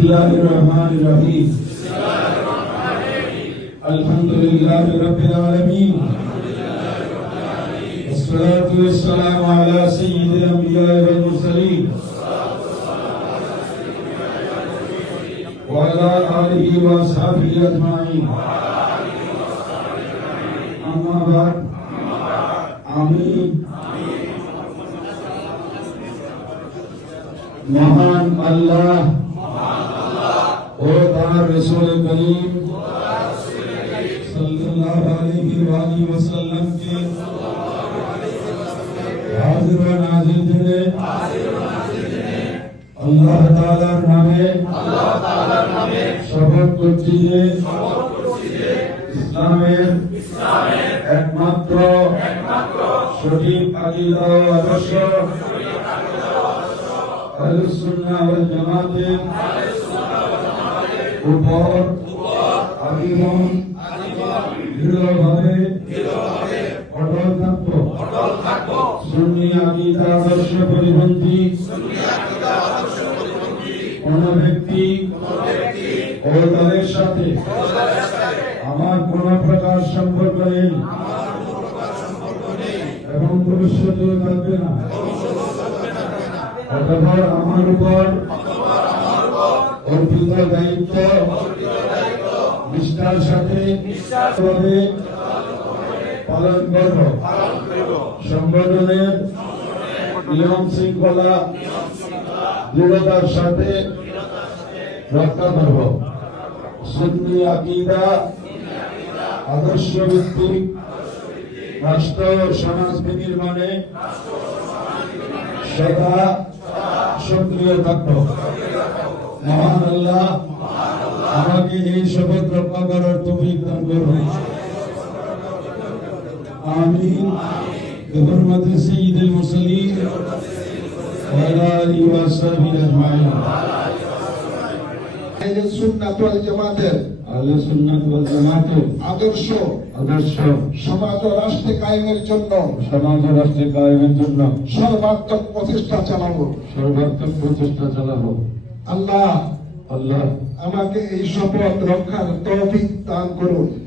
الله الرحمن الرحيم الحمد لله رب العالمين والصلاة والسلام على سيد الأنبياء والمرسلين وعلى آله وأصحابه أجمعين أما بعد آمين মহান আল্লাহ ও তার রসুল করিম সাল্লাল্লাহু আলাইহি ওয়া আলিহি ওয়াসাল্লাম কে হাজির ও নাজির জেনে আল্লাহ তাআলার নামে আল্লাহ তাআলার নামে শপথ করছি যে ইসলামের ইসলামের একমাত্র একমাত্র সঠিক আকীদা ও আদর্শ আহলুস সুন্নাহ ওয়াল জামাতের উপর আজীবন, দৃঢ়ভাবে, অটল থাকব। সুন্নি আকীদা আদর্শ পরিপন্থী কোন ব্যক্তি ও দলের সাথে, আমার কোন প্রকার সম্পর্ক নেই। এবং ভবিষ্যতেও থাকবে না। অতঃপর আমার উপর অর্পিত দায়িত্ব। নিষ্ঠার সাথে পালন করব। সংগঠনের নিয়ম শৃঙ্খলা দৃঢ়তার সাথে রক্ষা করব। সুন্নি আকিদা, আদর্শ ভিত্তিক রাষ্ট্র সমাজ বিনির্মাণে সদা সক্রিয় থাকব। মহান আল্লাহ আমাকে এই শপথ রক্ষা করার তৌফিক দান করুন আমিন بحرمة سيد المرسلين وعلى آله وصحبه أجمعين আহলে সুন্নাত ওয়াল জামাতের আহলে সুন্নাত ওয়াল জামাতের আদর্শ আদর্শ সমাজ ও রাষ্ট্র কায়েমের জন্য সমাজ ও রাষ্ট্রের কায়েমের জন্য সর্বাত্মক প্রচেষ্টা চালাবো সর্বাত্মক প্রচেষ্টা চালাবো আল্লাহ আল্লাহ। আমাকে এই শপথ রক্ষার তৌফিক দান করুন।